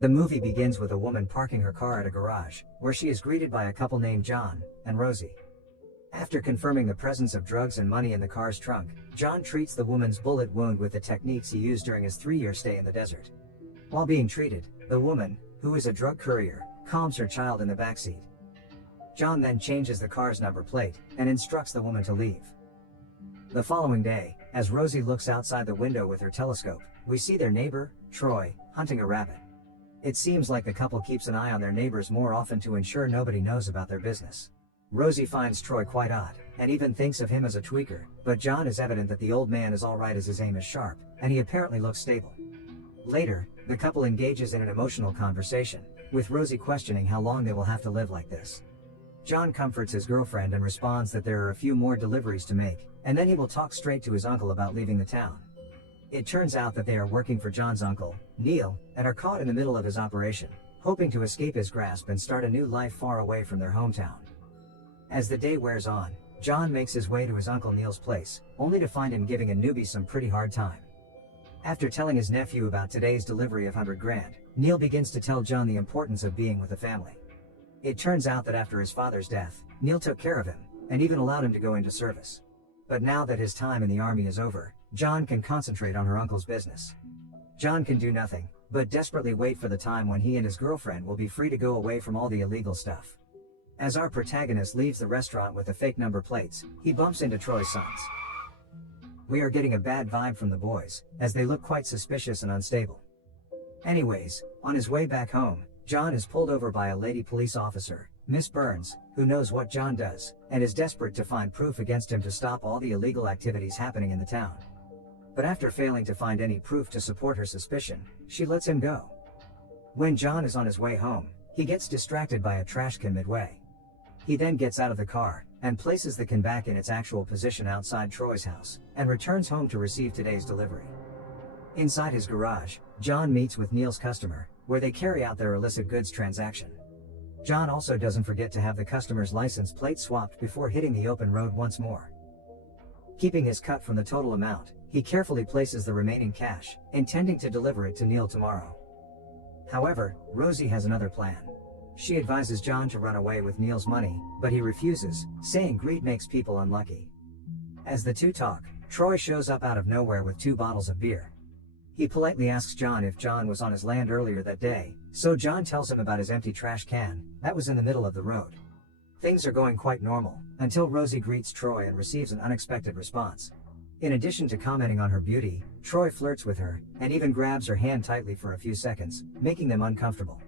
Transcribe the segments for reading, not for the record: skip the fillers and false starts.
The movie begins with a woman parking her car at a garage, where she is greeted by a couple named John and Rosie. After confirming the presence of drugs and money in the car's trunk, John treats the woman's bullet wound with the techniques he used during his 3-year stay in the desert. While being treated, the woman, who is a drug courier, calms her child in the backseat. John then changes the car's number plate and instructs the woman to leave. The following day, as Rosie looks outside the window with her telescope, we see their neighbor, Troy, hunting a rabbit. It seems like the couple keeps an eye on their neighbors more often to ensure nobody knows about their business. Rosie finds Troy quite odd, and even thinks of him as a tweaker, but John is evident that the old man is alright as his aim is sharp, and he apparently looks stable. Later, the couple engages in an emotional conversation, with Rosie questioning how long they will have to live like this. John comforts his girlfriend and responds that there are a few more deliveries to make, and then he will talk straight to his uncle about leaving the town. It turns out that they are working for John's uncle, Neil, and are caught in the middle of his operation, hoping to escape his grasp and start a new life far away from their hometown. As the day wears on, John makes his way to his uncle Neil's place, only to find him giving a newbie some pretty hard time. After telling his nephew about today's delivery of $100,000, Neil begins to tell John the importance of being with the family. It turns out that after his father's death, Neil took care of him, and even allowed him to go into service. But now that his time in the army is over, John can concentrate on her uncle's business. John can do nothing, but desperately wait for the time when he and his girlfriend will be free to go away from all the illegal stuff. As our protagonist leaves the restaurant with the fake number plates, he bumps into Troy's sons. We are getting a bad vibe from the boys, as they look quite suspicious and unstable. Anyways, on his way back home, John is pulled over by a lady police officer, Miss Burns, who knows what John does, and is desperate to find proof against him to stop all the illegal activities happening in the town. But after failing to find any proof to support her suspicion, she lets him go. When John is on his way home, he gets distracted by a trash can midway. He then gets out of the car, and places the can back in its actual position outside Troy's house, and returns home to receive today's delivery. Inside his garage, John meets with Neil's customer, where they carry out their illicit goods transaction. John also doesn't forget to have the customer's license plate swapped before hitting the open road once more. Keeping his cut from the total amount, he carefully places the remaining cash, intending to deliver it to Neil tomorrow. However, Rosie has another plan. She advises John to run away with Neil's money, but he refuses, saying greed makes people unlucky. As the two talk, Troy shows up out of nowhere with 2 bottles of beer. He politely asks John if John was on his land earlier that day, so John tells him about his empty trash can that was in the middle of the road. Things are going quite normal, until Rosie greets Troy and receives an unexpected response. In addition to commenting on her beauty, Troy flirts with her, and even grabs her hand tightly for a few seconds, making them uncomfortable.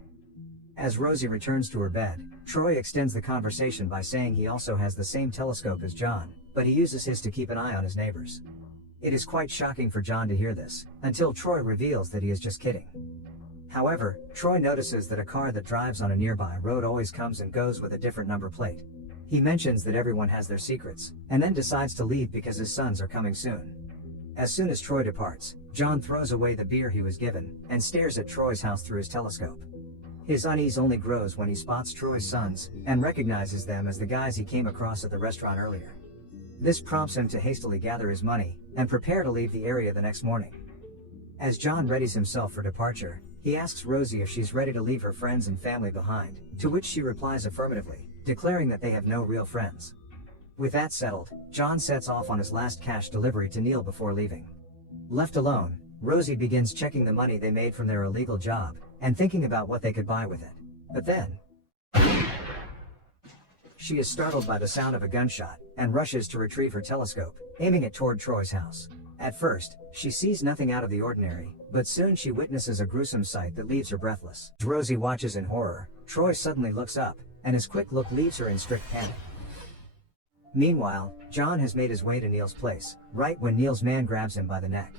As Rosie returns to her bed, Troy extends the conversation by saying he also has the same telescope as John, but he uses his to keep an eye on his neighbors. It is quite shocking for John to hear this, until Troy reveals that he is just kidding. However, Troy notices that a car that drives on a nearby road always comes and goes with a different number plate. He mentions that everyone has their secrets, and then decides to leave because his sons are coming soon. As soon as Troy departs, John throws away the beer he was given, and stares at Troy's house through his telescope. His unease only grows when he spots Troy's sons, and recognizes them as the guys he came across at the restaurant earlier. This prompts him to hastily gather his money, and prepare to leave the area the next morning. As John readies himself for departure, he asks Rosie if she's ready to leave her friends and family behind, to which she replies affirmatively, declaring that they have no real friends. With that settled, John sets off on his last cash delivery to Neil before leaving. Left alone, Rosie begins checking the money they made from their illegal job, and thinking about what they could buy with it. But then, she is startled by the sound of a gunshot, and rushes to retrieve her telescope, aiming it toward Troy's house. At first, she sees nothing out of the ordinary, but soon she witnesses a gruesome sight that leaves her breathless. As Rosie watches in horror, Troy suddenly looks up, and his quick look leaves her in strict panic. Meanwhile, John has made his way to Neil's place, right when Neil's man grabs him by the neck.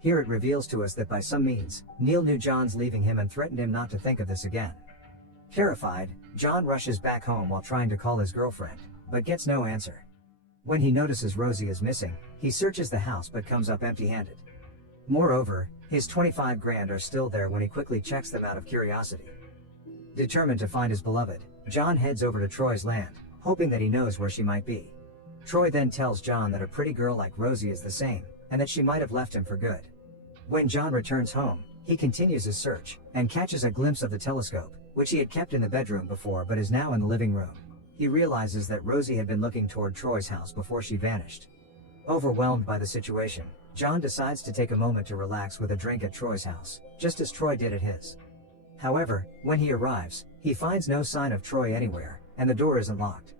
Here it reveals to us that by some means, Neil knew John's leaving him and threatened him not to think of this again. Terrified, John rushes back home while trying to call his girlfriend, but gets no answer. When he notices Rosie is missing, he searches the house but comes up empty-handed. Moreover, his 25 grand are still there when he quickly checks them out of curiosity. Determined to find his beloved, John heads over to Troy's land, hoping that he knows where she might be. Troy then tells John that a pretty girl like Rosie is the same, and that she might have left him for good. When John returns home, He continues his search, and catches a glimpse of the telescope, which he had kept in the bedroom before but is now in the living room. He realizes that Rosie had been looking toward Troy's house before she vanished. Overwhelmed by the situation, John decides to take a moment to relax with a drink at Troy's house, just as Troy did at his. However, when he arrives, he finds no sign of Troy anywhere, and the door isn't locked.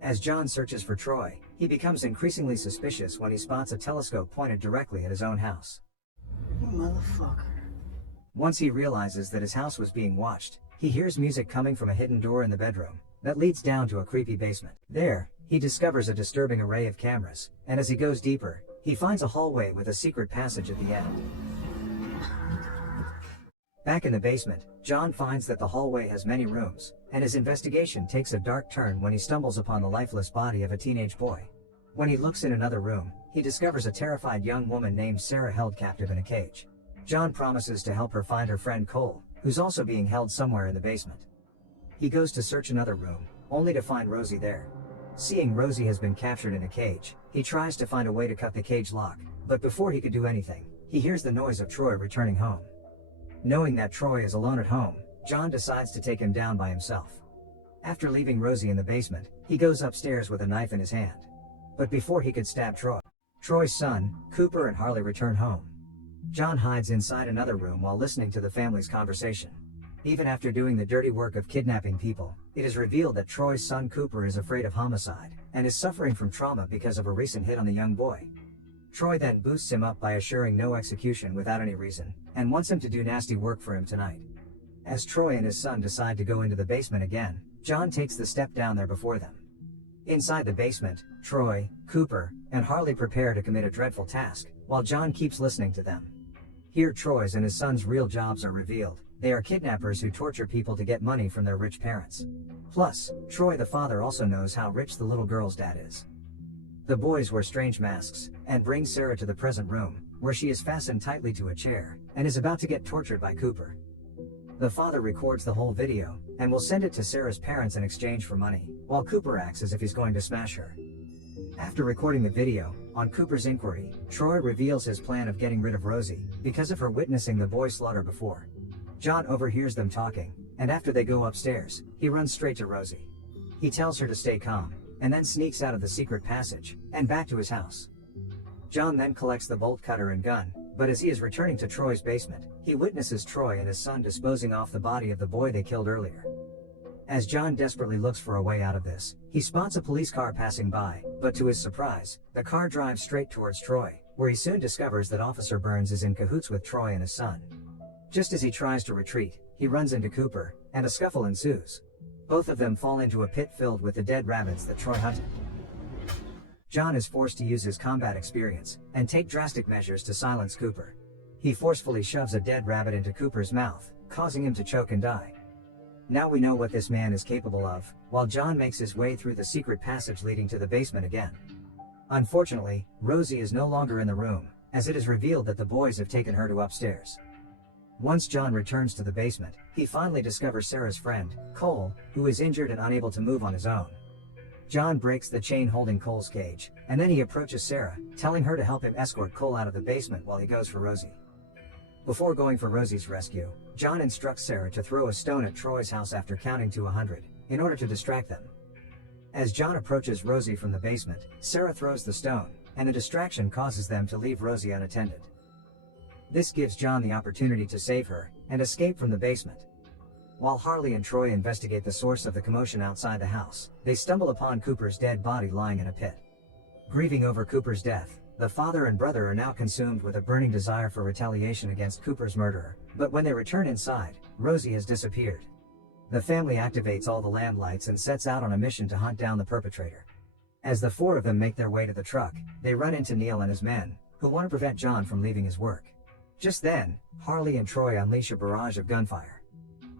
As John searches for Troy, he becomes increasingly suspicious when he spots a telescope pointed directly at his own house. You motherfucker. Once he realizes that his house was being watched, he hears music coming from a hidden door in the bedroom that leads down to a creepy basement. There, he discovers a disturbing array of cameras, and as he goes deeper, he finds a hallway with a secret passage at the end. Back in the basement, John finds that the hallway has many rooms, and his investigation takes a dark turn when he stumbles upon the lifeless body of a teenage boy. When he looks in another room, he discovers a terrified young woman named Sarah held captive in a cage. John promises to help her find her friend Cole, who's also being held somewhere in the basement. He goes to search another room, only to find Rosie there. Seeing Rosie has been captured in a cage, he tries to find a way to cut the cage lock, but before he could do anything, he hears the noise of Troy returning home. Knowing that Troy is alone at home, John decides to take him down by himself. After leaving Rosie in the basement, he goes upstairs with a knife in his hand. But before he could stab Troy's son, Cooper and Harley return home. John hides inside another room while listening to the family's conversation. Even after doing the dirty work of kidnapping people, it is revealed that Troy's son Cooper is afraid of homicide, and is suffering from trauma because of a recent hit on the young boy. Troy then boosts him up by assuring no execution without any reason, and wants him to do nasty work for him tonight. As Troy and his son decide to go into the basement again, John takes the step down there before them. Inside the basement, Troy, Cooper, and Harley prepare to commit a dreadful task, while John keeps listening to them. Here Troy's and his son's real jobs are revealed. They are kidnappers who torture people to get money from their rich parents. Plus, Troy the father also knows how rich the little girl's dad is. The boys wear strange masks, and bring Sarah to the present room, where she is fastened tightly to a chair, and is about to get tortured by Cooper. The father records the whole video, and will send it to Sarah's parents in exchange for money, while Cooper acts as if he's going to smash her. After recording the video, on Cooper's inquiry, Troy reveals his plan of getting rid of Rosie, because of her witnessing the boy slaughter before. John overhears them talking, and after they go upstairs, he runs straight to Rosie. He tells her to stay calm, and then sneaks out of the secret passage, and back to his house. John then collects the bolt cutter and gun, but as he is returning to Troy's basement, he witnesses Troy and his son disposing off the body of the boy they killed earlier. As John desperately looks for a way out of this, he spots a police car passing by, but to his surprise, the car drives straight towards Troy, where he soon discovers that Officer Burns is in cahoots with Troy and his son. Just as he tries to retreat, he runs into Cooper, and a scuffle ensues. Both of them fall into a pit filled with the dead rabbits that Troy hunted. John is forced to use his combat experience, and take drastic measures to silence Cooper. He forcefully shoves a dead rabbit into Cooper's mouth, causing him to choke and die. Now we know what this man is capable of, while John makes his way through the secret passage leading to the basement again. Unfortunately, Rosie is no longer in the room, as it is revealed that the boys have taken her to upstairs. Once John returns to the basement, he finally discovers Sarah's friend, Cole, who is injured and unable to move on his own. John breaks the chain holding Cole's cage, and then he approaches Sarah, telling her to help him escort Cole out of the basement while he goes for Rosie. Before going for Rosie's rescue, John instructs Sarah to throw a stone at Troy's house after counting to 100, in order to distract them. As John approaches Rosie from the basement, Sarah throws the stone, and the distraction causes them to leave Rosie unattended. This gives John the opportunity to save her, and escape from the basement. While Harley and Troy investigate the source of the commotion outside the house, they stumble upon Cooper's dead body lying in a pit. Grieving over Cooper's death, the father and brother are now consumed with a burning desire for retaliation against Cooper's murderer, but when they return inside, Rosie has disappeared. The family activates all the landlights and sets out on a mission to hunt down the perpetrator. As the four of them make their way to the truck, they run into Neil and his men, who want to prevent John from leaving his work. Just then, Harley and Troy unleash a barrage of gunfire.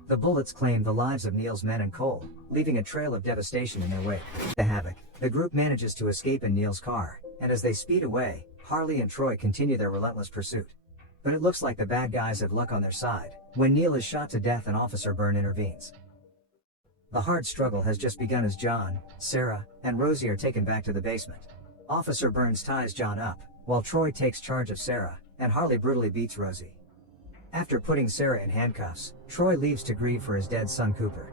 The bullets claim the lives of Neil's men and Cole, leaving a trail of devastation in their wake. The havoc, the group manages to escape in Neil's car, and as they speed away, Harley and Troy continue their relentless pursuit. But it looks like the bad guys have luck on their side, when Neil is shot to death and Officer Byrne intervenes. The hard struggle has just begun as John, Sarah, and Rosie are taken back to the basement. Officer Burns ties John up, while Troy takes charge of Sarah, and Harley brutally beats Rosie. After putting Sarah in handcuffs, Troy leaves to grieve for his dead son Cooper.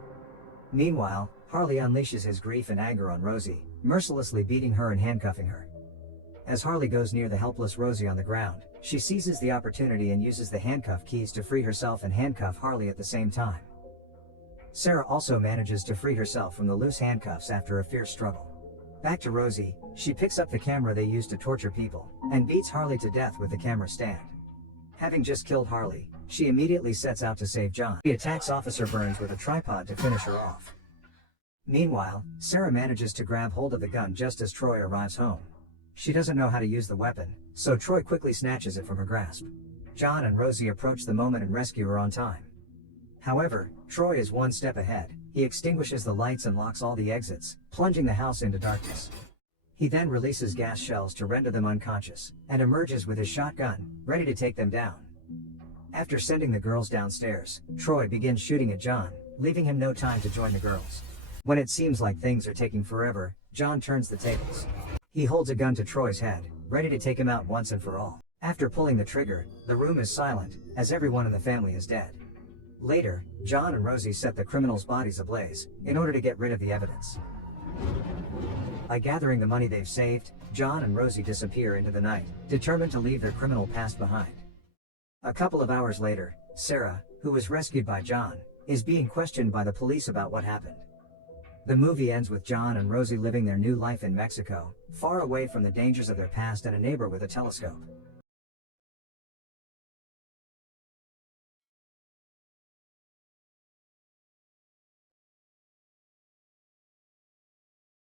Meanwhile, Harley unleashes his grief and anger on Rosie, mercilessly beating her and handcuffing her. As Harley goes near the helpless Rosie on the ground, she seizes the opportunity and uses the handcuff keys to free herself and handcuff Harley at the same time. Sarah also manages to free herself from the loose handcuffs after a fierce struggle. Back to Rosie, she picks up the camera they used to torture people, and beats Harley to death with the camera stand. Having just killed Harley, she immediately sets out to save John. She attacks Officer Burns with a tripod to finish her off. Meanwhile, Sarah manages to grab hold of the gun just as Troy arrives home. She doesn't know how to use the weapon, so Troy quickly snatches it from her grasp. John and Rosie approach the moment and rescue her on time. However, Troy is one step ahead. He extinguishes the lights and locks all the exits, plunging the house into darkness. He then releases gas shells to render them unconscious, and emerges with his shotgun, ready to take them down. After sending the girls downstairs, Troy begins shooting at John, leaving him no time to join the girls. When it seems like things are taking forever, John turns the tables. He holds a gun to Troy's head, ready to take him out once and for all. After pulling the trigger, the room is silent, as everyone in the family is dead. Later, John and Rosie set the criminals' bodies ablaze, in order to get rid of the evidence. By gathering the money they've saved, John and Rosie disappear into the night, determined to leave their criminal past behind. A couple of hours later, Sarah, who was rescued by John, is being questioned by the police about what happened. The movie ends with John and Rosie living their new life in Mexico, far away from the dangers of their past and a neighbor with a telescope.